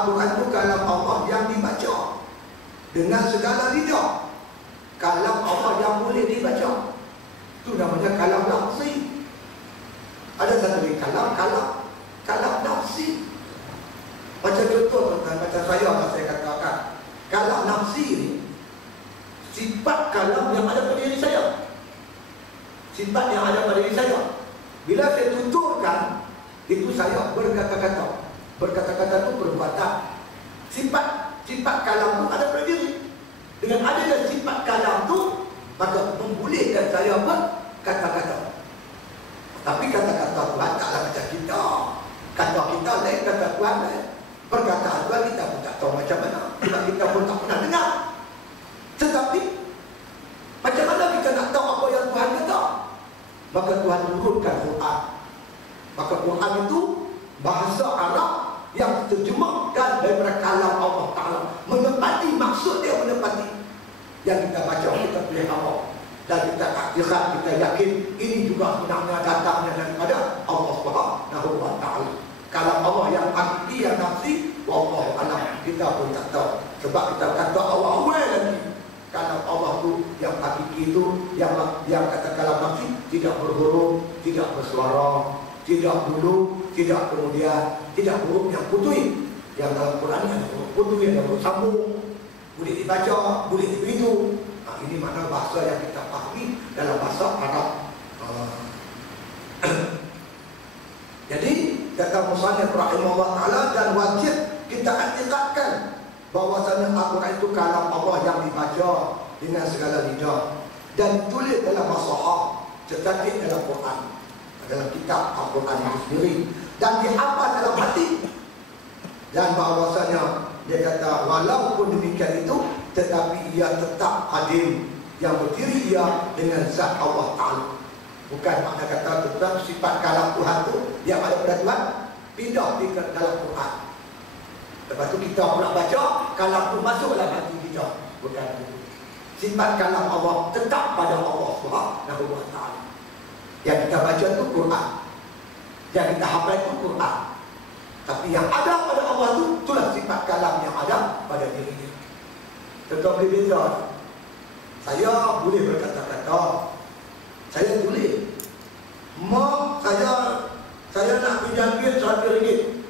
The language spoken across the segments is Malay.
Al-Quran itu kalam Allah yang dibaca dengan segala lidah. Kalam Allah yang boleh dibaca, itu namanya kalam lafzi. Ada satu lagi kalam nafsi. Macam contoh tuan-tuan, macam saya katakan, kalam nafsi ni sifat kalam yang ada pada diri saya. Sifat yang ada pada diri saya. Bila saya tuturkan, itu saya berkata-kata. Berkata-kata itu perbuatan. Sifat kalam itu ada pada diri. Dengan adanya sifat kalam itu, maka membolehkan saya berkata-kata. Tapi kata-kata Tuhan taklah macam kita. Kata kita lain, kata Tuhan lain. Perkataan Tuhan kita pun tak tahu macam mana, sebab kita pun tak pernah dengar. Tetapi macam mana kita nak tahu apa yang Tuhan kata? Maka Tuhan turunkan Quran. Maka Quran itu bahasa Arab yang diterjemahkan daripada kalam Allah Ta'ala, menepati maksud dia, menepati yang kita baca, kita boleh hafal dan kita takdirkan, kita yakin ini juga sebenarnya datangnya daripada Allah Subhanahu wa Ta'ala. Kalam Allah yang hakiki, yang nafsi, wallahu a'lam, kita pun tak tahu. Sebab kita kata awal lagi, kalam Allah tu yang hakiki tu, yang kata kalam nafsi, tidak berhuruf, tidak bersuara, tidak dulu, tidak kemudian, tidak huruf yang putih. Yang dalam Quran ada huruf putih, ada huruf sambung, boleh dibaca, boleh dihidu. Ini mana bahasa yang kita pahami dalam bahasa Arab. Jadi kata musannif rahimahullah ta'ala, dan wajib kita i'tiqadkan bahwasanya Al-Quran itu kalam Allah yang dibaca dengan segala lidah dan ditulis dalam masalah, tercantik dalam Quran, dalam kitab Al-Quran itu sendiri, dan dihafal dalam hati. Dan bahwasanya dia kata walaupun demikian itu, tetapi ia tetap hadim, yang berdiri ia dengan zat Allah Ta'ala. Bukan makna kata tentang sifat kalam Tuhan tu yang ada pada Tuhan pindah di dalam Quran. Lepas tu kita pula baca, kalam tu masuk dalam hati kita. Bukan itu. Sifat kalam Allah tetap pada Allah Subhanahu wa Ta'ala. Yang kita baca tu Quran, yang kita hafal tu Quran. Tapi yang ada pada Allah tu, itulah sifat kalam yang ada pada diri dia. Tentu boleh beza. Saya boleh berkata-kata, saya tulis, mak saya nak pinjam bil RM100.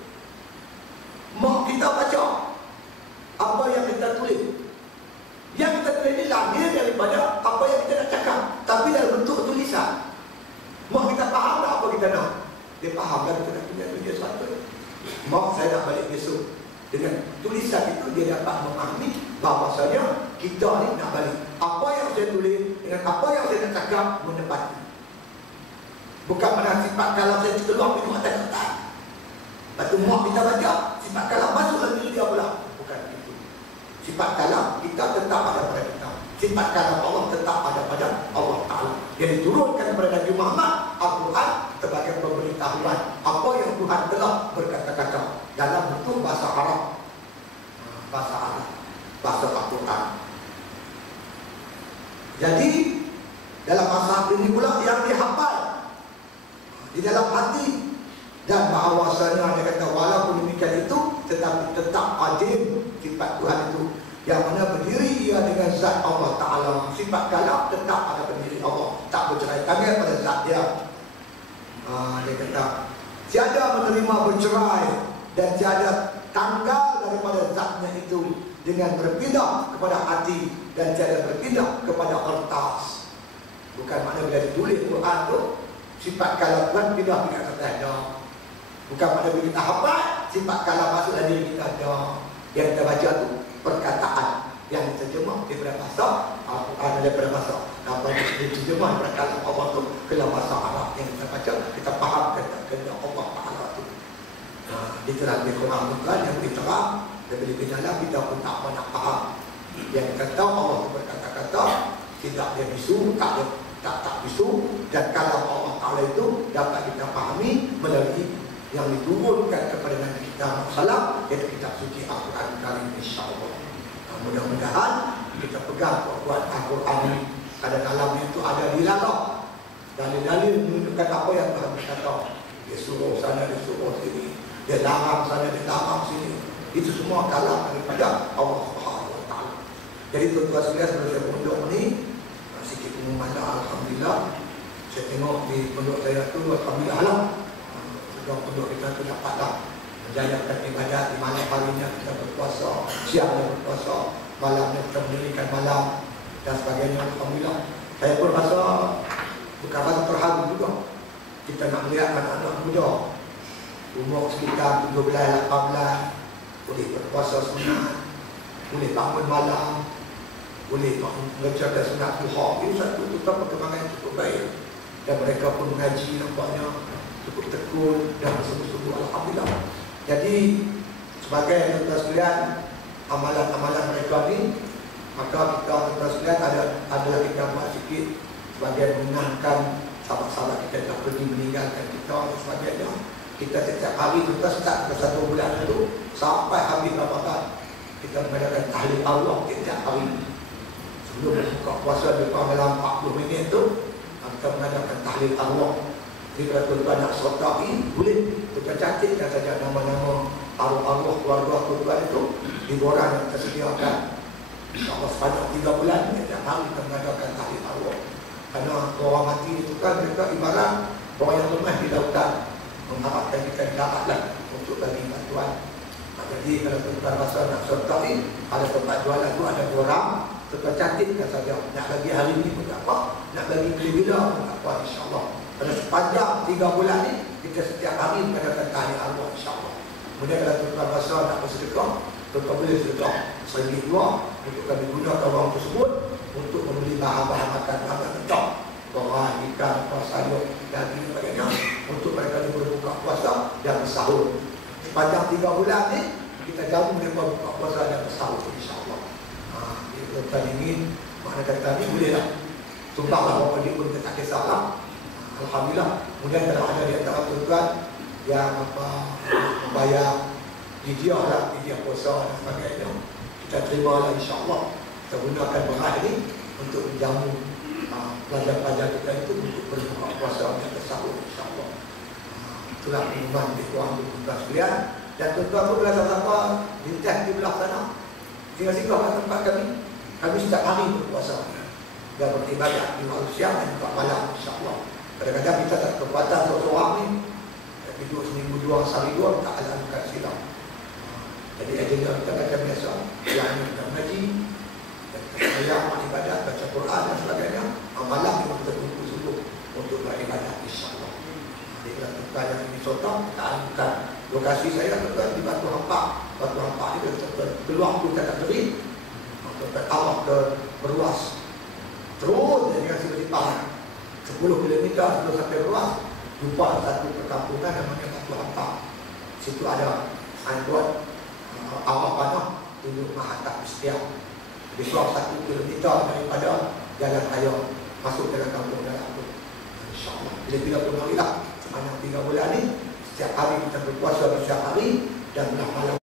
Mak kita baca apa yang kita tulis. Yang kita tulis ini lahir daripada apa yang kita nak cakap, tapi dalam bentuk tulisan. Mak kita faham tak apa kita nak? Dia faham kan kita nak pinjam bil RM100. Mak saya nak balik besok. Dengan tulisan itu dia dapat memahami bahawasanya kita ni nak balik. Apa yang saya tulis dengan apa yang saya nak cakap menepati. Bukan pada sifat kalam saya keluar pintu atas kertas. Lepas tu mak kita baca, sifat kalam masuk dalam diri dia pula. Bukan itu. Sifat kalam kita tetap ada pada kita. Sifat kalam Allah tetap ada pada Allah Ta'ala. Yang diturunkan kepada Nabi Muhammad, Al-Quran sebagai pemberitahuan apa yang Tuhan telah berkata-kata dalam bentuk bahasa Arab. Bahasa Arab, bahasa Al-Quran. Jadi dalam masa ini pula yang dihafal di dalam hati, dan bahawasanya dia kata walaupun demikian itu tetapi tetap hadim sifat Tuhan itu, yang mana berdiri ia dengan zat Allah Ta'ala. Sifat kalam tetap ada berdiri Allah, tak bercerai tangan pada zat dia. Dia kata tiada menerima bercerai dan tiada tanggal daripada zatnya itu dengan berpindah kepada hati dan tiada berpindah kepada kertas. Bukan makna bila ditulis Quran tu sifat kalam Tuhan pindah dekat kertas dah. Bukan makna bila kita hafal sifat kalam masuk dalam diri kita dah. Yang kita baca tu perkataan yang diterjemah daripada bahasa Al-Quran, daripada bahasa apa yang diterjemah daripada kalam Allah tu ke dalam bahasa Arab yang kita baca, kita faham kata Allah Ta'ala tu. Diterang di Quran bukan yang diterang dan bila dalam kita pun tak nak faham. Yang kata Allah tu berkata-kata tidak dia bisu, tak bisu, dan kalam Allah Ta'ala itu dapat kita fahami melalui yang diturunkan kepada Nabi kita Muhammad, iaitu kitab suci Al-Quran Karim, insya-Allah. Mudah-mudahan kita pegang buat Al-Quran ini. Ada dalamnya itu ada dilalah, dalil-dalil menunjukkan apa yang Tuhan berkata. Dia suruh sana, dia suruh sini, dia larang sana, dia larang sini. Itu semua kalam daripada Allah Subhanahu Wa Taala. Jadi tuan-tuan sekalian, sebelum saya pondok ni, sikit pengumuman lah, alhamdulillah. Saya tengok di pondok saya tu, alhamdulillah lah. Pondok kita tu dapatlah menjalankan ibadat di malam harinya kita berpuasa, siangnya berpuasa, malamnya kita mendirikan malam dan sebagainya. Alhamdulillah. Saya pun rasa bukan rasa terharu juga. Kita nak melihat anak-anak muda umur sekitar 17, 18 boleh berpuasa sunat, boleh bangun malam, boleh mengerjakan sunat duha. Itu satu perkembangan yang cukup baik. Dan mereka pun mengaji nampaknya cukup tekun dan bersungguh-sungguh, alhamdulillah. Jadi sebagai tuan-tuan sekalian, amalan-amalan mereka ni, maka kita tuan-tuan sekalian adalah kita buat sikit sebagai mengenangkan sahabat-sahabat kita yang pergi meninggalkan kita dan sebagainya. Kita setiap hari kita start ke 1 bulan itu sampai habis Ramadan kita mengadakan tahlil Allah setiap hari. Sebelum buka puasa lebih dalam 40 minit tu kita mengadakan tahlil Allah. Jadi kalau tuan-tuan nak sertai, boleh kita cantikkan saja nama-nama arwah-arwah keluarga tuan-tuan itu di borang yang tersediakan. InsyaAllah sepanjang 3 bulan setiap hari kita mengadakan tahlil arwah. Karena orang mati itu kan mereka ibarat orang yang lemah di lautan, mengharapkan kita di darat lah untuk bagi bantuan. Jadi kalau tuan-tuan rasa nak sertai, ada tempat jualan tu ada borang, kita cantikkan saja. Nak bagi hari ini pun tak apa, nak bagi bila pun tak apa, insyaAllah. Pada sepanjang 3 bulan ni kita setiap hari mengadakan tahlil arwah, insyaAllah. Kemudian kalau tuan-tuan rasa nak bersedekah, tuan-tuan boleh sedekah RM1 untuk kami gunakan wang tersebut untuk membeli bahan-bahan makan yang kencang, goreng, ikan, sayur, daging dan sebagainya, untuk mereka berbuka puasa dan bersahur. Sepanjang 3 bulan ni kita jauh mereka buka puasa dan bersahur, insyaAllah. Jadi tuan-tuan ingin makna kata ni bolehlah sumbanglah berapa dia pun kita tak kisahlah. Alhamdulillah. Kemudian kalau ada di antara tuan-tuan yang membayar fidyah lah, fidyah puasa dan sebagainya, kita terima lah, insyaAllah. Kita gunakan beras ini untuk menjamu pelajar-pelajar kita itu untuk berbuka puasa dan bersahur, insyaAllah. Itulah pengumuman di tuan tuan sekalian. Dan tuan-tuan pun bila siapa lintas di belah sana, singgah-singgah ke tempat kami. Kami setiap hari berpuasa dan beribadat di waktu siang dan juga malam, insyaAllah. Kadang-kadang kita tak kekuatan seorang ni, tapi 2 seminggu 2 hari 2 tak ada bukan silam. Jadi agenda kita baca biasa, yang kita mengaji, ayat ibadat, baca Quran dan sebagainya. Malam kita bersungguh-sungguh untuk beribadat, insyaAllah. Jadi kalau kita yang ini contoh, kita anukan lokasi saya di Batu Hampak. Batu Hampak ni kita keluar pun tak beri, kita arah ke Beruas. Terus dengan sifat 10 km sebelum sampai Beruas, jumpa satu perkampungan namanya Batu Hampak. Situ ada signboard arah panah tunjuk Mahatap Istiak. Di bawah 1 km daripada jalan raya masuk dalam kampung dalam tu. InsyaAllah. Bila-bila pun marilah sepanjang 3 bulan ni, setiap hari kita berpuasa setiap hari dan malam